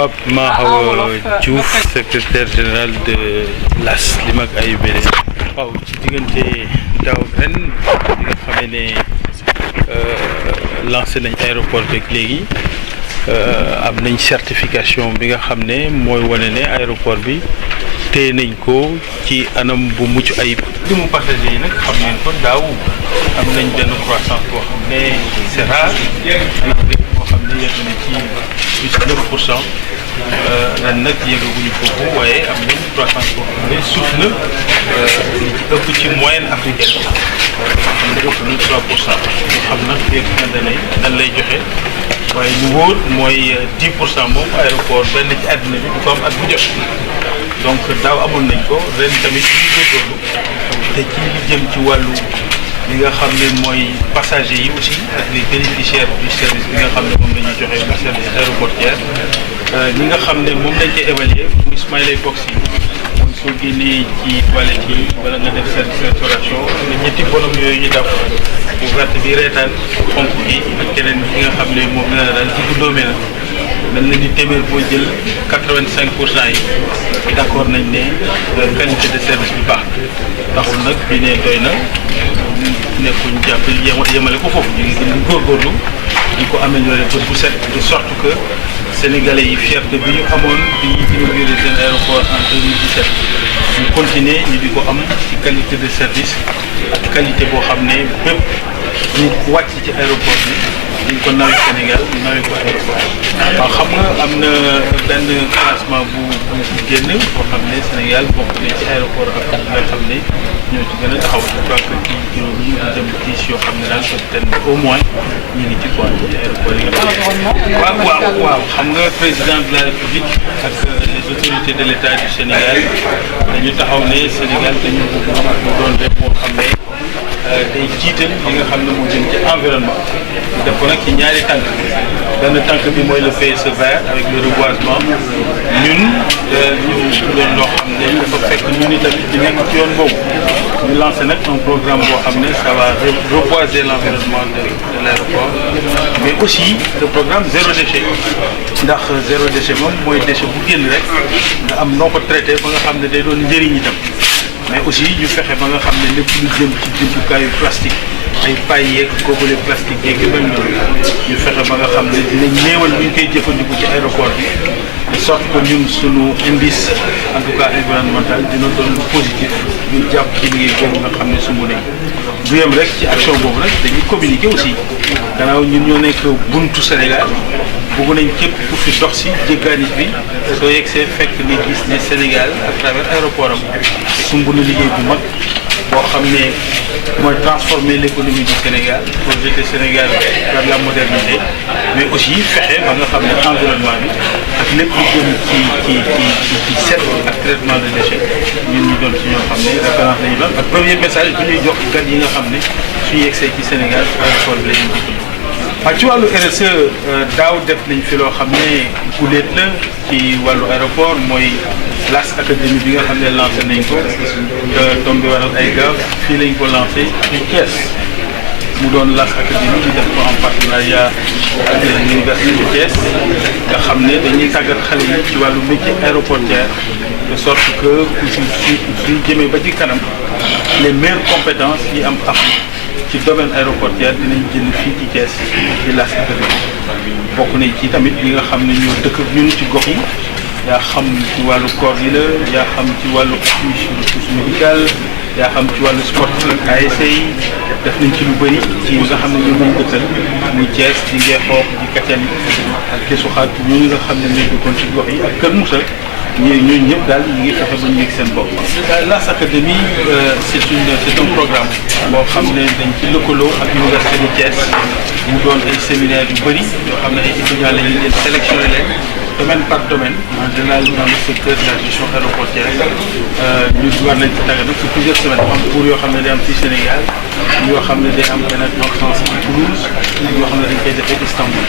Pape Mahawa Diouf secrétaire général de l'AS Limak AIBD. waaw ci diggante daaw ren bi nga xamee ne lancé nañ aéroport beeg léegi am nañ certification bi nga xam ne mooy wane ne aéroport bi téye nañ ko ci anam bu mucc ayib. li mu passager yi nag xam ngeen ko daaw am nañ benn croissance boo xam ne c'est rare boo xam ne yegg na ci plus de 9%. ren nag yeggaguñu foofu waaye am nañ croissance boo xam ne suuf na li ci ëpp ci moyenne africaine am na ëpp nañ 3%. ñu xam nag fii ak dañ lay joxe waaye lu wóor mooy 10% moom aéroport benn ci àddina bi du ko am at bu jot. donc daaw amoon nañ ko ren tamit ñu góorgóorlu te ci li jëm ci wàllu li nga xam ne mooy passagers yi aussi ak les bénéficiaires du service bi nga xam ne moom la ñuy joxe muy service aéroportuaire ñi nga xam ne moom lañ koy évaluer muy smiley box yi mooy soo génnee ci toilette yi wala nga def service restauration nga ñetti bonhomme yooyu ñu def bu verte bi reetaan xonk gi ak keneen ki nga xam ne moom nee na daal diggu dóome na mel na ni téeméer boo jël 85% yi d'accord nañ ne qualité de service bi baax taxul nag bi ne doy na nekkuñ jàpp yemale ko foofu ñu ngi gën di góorgóorlu di ko améliorer bët bu set de sorte que sénégalais yi fierté bi ñu amoon bi ñu inauguré seen aéroport en 2017 ñu continuer ñu di ko am ci qualité de service ak qualité boo xam ne bépp ñu wàcc ci aéroport bi diñ ko nawe Sénégal nawe ko aéroport. waaw xam nga am na benn classement bu génn boo xam ne Sénégal bokk na ci aéroport ak nga xam ne ñoo ci gën a taxaw je crois que ci juróomi ñu jëm 10 yoo xam ne daal peut-être au moins ñu ngi ci quoi ci aéroport yi nga waaw xam nga président de la République ak les autorités de l'État du Sénégal dañu taxaw ne Sénégal dañu bëgg mu doon def boo xam ne day jiital li nga xam ne moo jëm ci environnement def ko nag ci ñaari tànk benn tànk bi mooy le PSE vert avec le reboisement ñun ñu doon loo xam ne dafa fekk ñun itamit di nekk ci yoon boobu ñu lancé nag un programme boo xam ne ça va reboiser l'environnement de l'aéroport mais aussi le programme zéro déchet ndax zéro déchet moom mooy déchet bu génn rek nga am noo ko traité ba nga xam ne day doon njëriñ itam mais aussi ñu fexe ba nga xam ne lépp lu jëm ci jumtukaayu plastique ay pailles yeeg gobelet plastique yeeg yu mel noonu ñu fexe ba nga xam ne dinañ néewal bu ñu koy jëfandiku ci aéroport bi de sorte que ñun sunu indice en tout cas environnemental dina doon lu positif ñu jàpp ci liggéey boobu nga xam ne sumb nañ du yem rek ci action boobu nag dañuy communiquer aussi gannaaw ñun ñoo nekk buntu Sénégal bëgg nañ képp ku fi dox si jéggaani bi soo yegsee fekk ni gis ne Sénégal à travers aéroport am sumb na liggéey bu mag boo xam ne mooy transformer l'économie du Sénégal projeter Sénégal vers la modernité mais aussi fexe ba nga xam ne environnement bi ak lépp lu jëm ci set ak traitement de déchets ñun ñu doon ci ñoo xam ne référence lañu doon ak premier message bi ñuy jox gan yi nga xam ne suñu yegsee ci Sénégal aéroport bi la ñu jiitu. waaw ci wàllu RSE daaw def nañ fi loo xam ne guléet la ci wàllu aéroport mooy l'AS Académie bi nga xam ne lancé nañ ko tombé waral ay gaaf fii lañ ko lancé ci Thiès mu doon l'AS Académie ñu def ko en partenariat ak l'université de Thiès nga xam ne dañuy tàggat xale yi ci wàllu métier aéroportuaire de sorte que suñ jëmee ba ci kanam les meilleures compétences yi am Afrique ci domaine aéroportuaire dinañ jël fii ci Thiès ci l'AS Académie bokk nañ ci tamit ñi nga xam ne ñoo dëkk ak ñun ci gox yi yaa xam ci wàllu corps yi la yaa xam ci wàllu ressource médicale yaa xam ci wàllu sportif ASC yi def nañ ci lu bëri ci nga xam ne ñoom lañ dëkkal muy Thiès di Ngeexoox di Kaccali ak Kesuxaat ñooñu nga xam ne ñooy dëkkoon ci gox yi ak Kër Moussa ñooñu ñëpp daal ñu ngi fexe ba ñu yëg seen bopp. l'AS Académie c'est un programme boo xam ne dañ ci lëkkaloo ak université de Thiès mu doon ay séminaires yu bëri yoo xam ne ay étudiants la ñuy leen sélectionné leen domaine par domaine en général dans le secteur de la gestion aéroportuaire ñu war nañ ci tàggat nag sur plusieurs semaines am cours yoo xam ne day am fii Sénégal yoo xam ne day am benn en France à Toulouse yoo xam ne dañ koy defee Istanbul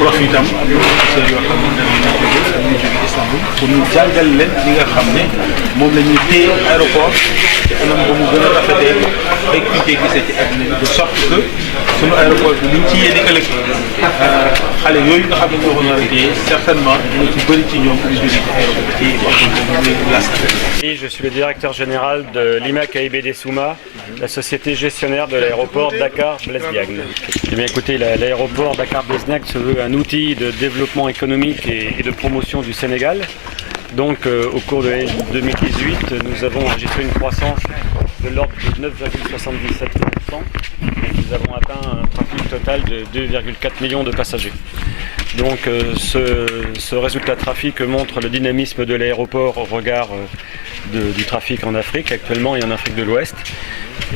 prof yi tam am na professeurs yoo xam ne dañuy jóge Istanbul pour ñu jàngal leen li nga xam ne moom la ñuy téye aéroport te anam ba mu gën a rafetee rek ñu koy gisee ci àdduna bi de sorte que sunu aéroport bi liñ ci yéene ëllëg xale yooyu nga xam ne ñoo ko nar a téye certainement dina ci bëri ci ñoom ñu jóge ci aéroport ci Je suis le directeur général de l'IMAC AIBD Souma, la société gestionnaire de l'aéroport Dakar-Blaise-Diagne. Eh bien, écoutez, l'aéroport Dakar-Blaise-Diagne se veut un outil de développement économique et de promotion du Sénégal. Donc, au cours de l'année 2018, nous avons enregistré une croissance de l'ordre de 9,77%. Nous avons atteint un trafic total de 2,4 millions de passagers. Donc ce résultat de trafic montre le dynamisme de l'aéroport au regard du trafic en Afrique actuellement et en Afrique de l'Ouest.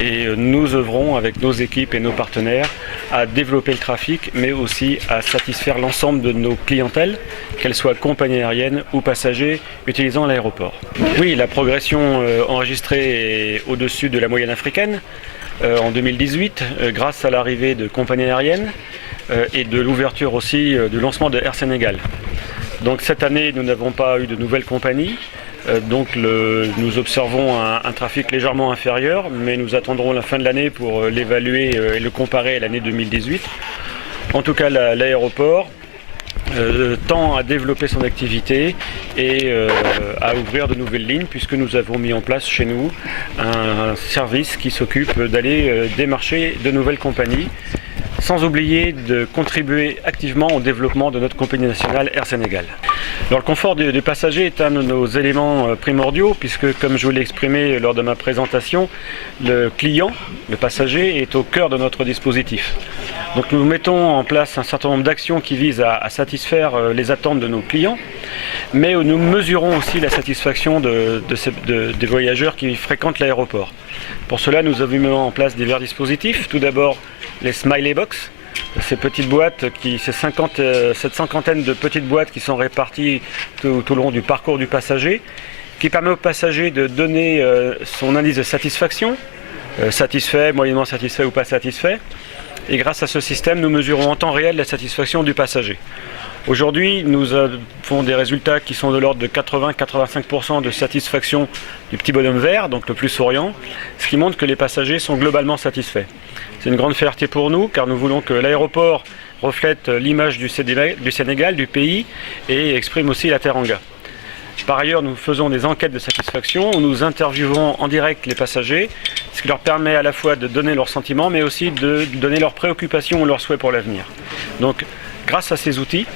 Et nous œuvrons avec nos équipes et nos partenaires à développer le trafic, mais aussi à satisfaire l'ensemble de nos clientèles, qu'elles soient compagnies aériennes ou passagers utilisant l'aéroport. Oui, la progression enregistrée est au-dessus de la moyenne africaine en 2018, grâce à l'arrivée de compagnies aériennes et de l'ouverture aussi du lancement de Air Sénégal. Donc cette année, nous n'avons pas eu de nouvelles compagnies. Donc nous observons un trafic légèrement inférieur, mais nous attendrons la fin de l'année pour l'évaluer et le comparer à l'année 2018. En tout cas, l'aéroport tend à développer son activité et à ouvrir de nouvelles lignes, puisque nous avons mis en place chez nous un service qui s'occupe d'aller démarcher de nouvelles compagnies, sans oublier de contribuer activement au développement de notre compagnie nationale Air Sénégal. Alors, le confort des passagers est un de nos éléments primordiaux, puisque, comme je vous l'ai exprimé lors de ma présentation, le client, le passager, est au cœur de notre dispositif. Donc nous mettons en place un certain nombre d'actions qui visent à satisfaire les attentes de nos clients, mais nous mesurons aussi la satisfaction des voyageurs qui fréquentent l'aéroport. Pour cela, nous avons mis en place divers dispositifs. Tout d'abord, les Smiley Box, ces petites boîtes, cette cinquantaine de petites boîtes qui sont réparties tout au long du parcours du passager, qui permet au passager de donner son indice de satisfaction, satisfait, moyennement satisfait ou pas satisfait. Et grâce à ce système, nous mesurons en temps réel la satisfaction du passager. Aujourd'hui, nous avons des résultats qui sont de l'ordre de 80-85% de satisfaction du petit bonhomme vert, donc le plus souriant, ce qui montre que les passagers sont globalement satisfaits. C'est une grande fierté pour nous, car nous voulons que l'aéroport reflète l'image du Sénégal, du pays, et exprime aussi la Teranga. Par ailleurs, nous faisons des enquêtes de satisfaction où nous interviewons en direct les passagers, ce qui leur permet à la fois de donner leurs sentiments, mais aussi de donner leurs préoccupations ou leurs souhaits pour l'avenir. Donc, grâce à ces outils,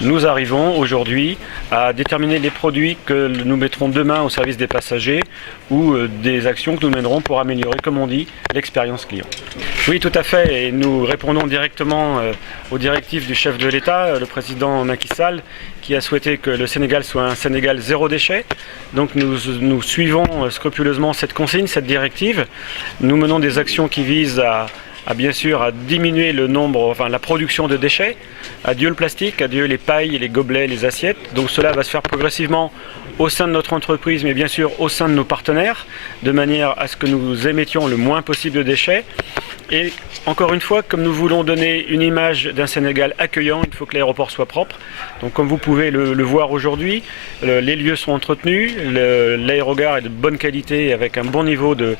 nous arrivons aujourd'hui à déterminer les produits que nous mettrons demain au service des passagers ou des actions que nous mènerons pour améliorer, comme on dit, l'expérience client. Oui, tout à fait, et nous répondons directement aux directives du chef de l'État, le président Macky Sall, qui a souhaité que le Sénégal soit un Sénégal zéro déchet. Donc nous suivons scrupuleusement cette consigne, cette directive. Nous menons des actions qui visent bien sûr à diminuer la production de déchets, adieu le plastique, adieu les pailles, les gobelets, les assiettes. Donc cela va se faire progressivement au sein de notre entreprise, mais bien sûr au sein de nos partenaires, de manière à ce que nous émettions le moins possible de déchets. Et encore une fois, comme nous voulons donner une image d'un Sénégal accueillant, il faut que l'aéroport soit propre. Donc comme vous pouvez le voir aujourd'hui, les lieux sont entretenus, l'aérogare est de bonne qualité avec un bon niveau de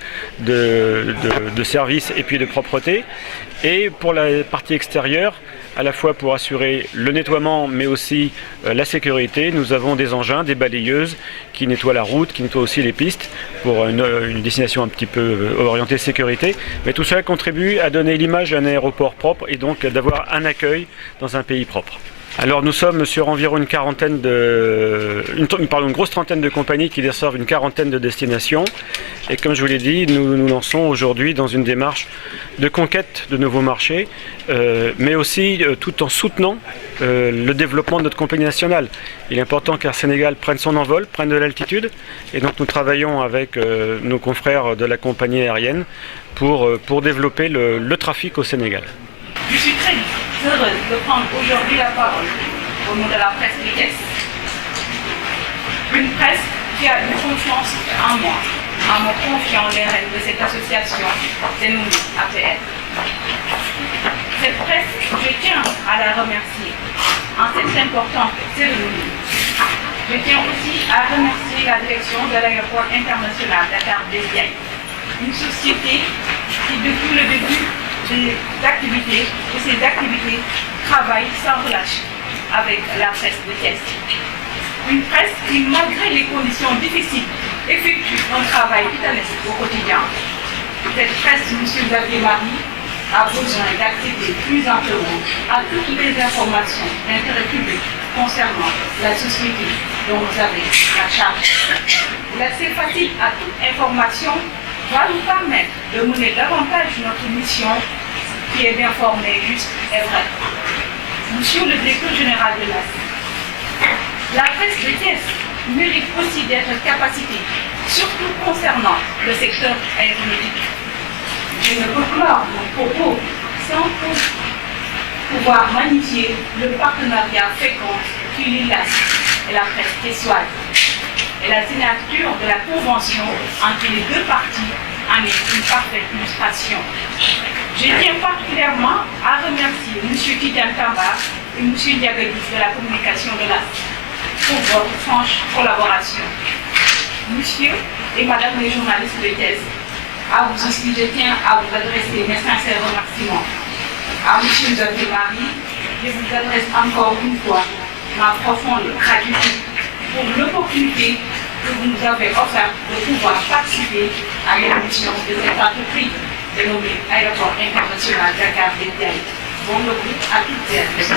service et puis de propreté. Et pour la partie extérieure, à la fois pour assurer le nettoiement mais aussi la sécurité, nous avons des engins, des balayeuses qui nettoient la route, qui nettoient aussi les pistes pour une destination un petit peu orientée sécurité. Mais tout cela contribue à donner l'image d'un aéroport propre et donc d'avoir un accueil dans un pays propre. Alors nous sommes sur environ une grosse trentaine de compagnies qui desservent une quarantaine de destinations. Et comme je vous l'ai dit, nous nous lançons aujourd'hui dans une démarche de conquête de nouveaux marchés, mais aussi tout en soutenant le développement de notre compagnie nationale. Il est important qu'Air Sénégal prenne son envol, prenne de l'altitude, et donc nous travaillons avec nos confrères de la compagnie aérienne pour développer le trafic au Sénégal. Je suis très heureuse de prendre aujourd'hui la parole au nom de la presse Vitesse. Une presse qui a une confiance en moi, en me confiant les rênes de cette association dénommée APR. Cette presse, je tiens à la remercier en cette importante cérémonie. Je tiens aussi à remercier la direction de l'aéroport international Dakar-Blaise-Diagne une société qui, depuis le début de ces activités, travaille sans relâche avec la presse de Thiès. Une presse qui, malgré les conditions difficiles, effectue un travail titanesque au quotidien. Cette presse, M. Xavier Marie, a besoin d'accéder plus amplement à toutes les informations d'intérêt public concernant la société dont vous avez la charge. L'accès facile à toute information va nous permettre de mener davantage notre mission qui est d'informer juste et vrai. Monsieur le directeur général de la presse de Thiès mérite aussi d'être capacitée, surtout concernant le secteur aéronautique. Je ne peux clore mon propos sans pouvoir magnifier le partenariat fécond qui lie l'AS et la presse thiessoise et la signature de la convention entre les deux parties en est une parfaite illustration. Je tiens particulièrement à remercier M. Tidiane Tamba et M. Ndiagadis de la communication de l'AS pour votre franche collaboration. Monsieur et Madame les journalistes de Thiès, à vous aussi, je tiens à vous adresser mes sincères remerciements. À M. Xavier Marie, je vous adresse encore une fois ma profonde gratitude pour l'opportunité que vous nous avez offerte de pouvoir participer à l'évolution de cette entreprise dénommée Aéroport international Dakar-Diaye. Bon retour à toutes et à tous.